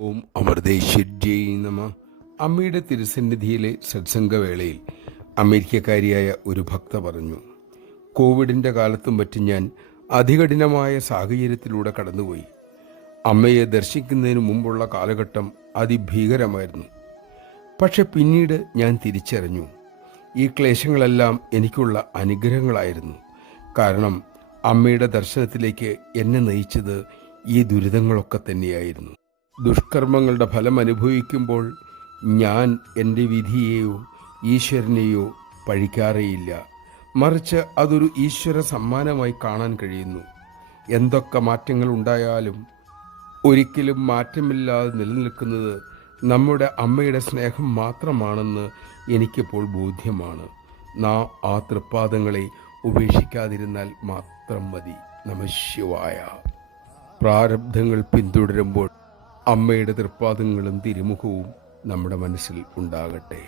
ഓം അമൃതേശ്വര്ജൈ നമ. അമ്മയുടെ തിരുസന്നിധിയിലെ സത്സംഗവേളയിൽ അമേരിക്കക്കാരിയായ ഒരു ഭക്ത പറഞ്ഞു, കോവിഡിൻ്റെ കാലത്തും മറ്റും ഞാൻ അതികഠിനമായ സാഹചര്യത്തിലൂടെ കടന്നുപോയി. അമ്മയെ ദർശിക്കുന്നതിന് മുമ്പുള്ള കാലഘട്ടം അതിഭീകരമായിരുന്നു. പക്ഷെ പിന്നീട് ഞാൻ തിരിച്ചറിഞ്ഞു, ഈ ക്ലേശങ്ങളെല്ലാം എനിക്കുള്ള അനുഗ്രഹങ്ങളായിരുന്നു. കാരണം അമ്മയുടെ ദർശനത്തിലേക്ക് എന്നെ നയിച്ചത് ഈ ദുരിതങ്ങളൊക്കെ തന്നെയായിരുന്നു. ദുഷ്കർമ്മങ്ങളുടെ ഫലം അനുഭവിക്കുമ്പോൾ ഞാൻ എൻ്റെ വിധിയെയോ ഈശ്വരനെയോ പഴിക്കാറേയില്ല. മറിച്ച് അതൊരു ഈശ്വര സമ്മാനമായി കാണാൻ കഴിയുന്നു. എന്തൊക്കെ മാറ്റങ്ങൾ ഉണ്ടായാലും ഒരിക്കലും മാറ്റമില്ലാതെ നിലനിൽക്കുന്നത് നമ്മുടെ അമ്മയുടെ സ്നേഹം മാത്രമാണെന്ന് എനിക്കിപ്പോൾ ബോധ്യമാണ്. നാം ആ തൃപ്പാദങ്ങളെ ഉപേക്ഷിക്കാതിരുന്നാൽ മാത്രം മതി. നമഃ ശിവായ. പ്രാരബ്ധങ്ങൾ പിന്തുടരുമ്പോൾ അമ്മയുടെ തൃപ്പാദങ്ങളും തിരുമുഖവും നമ്മുടെ മനസ്സിൽ ഉണ്ടാകട്ടെ.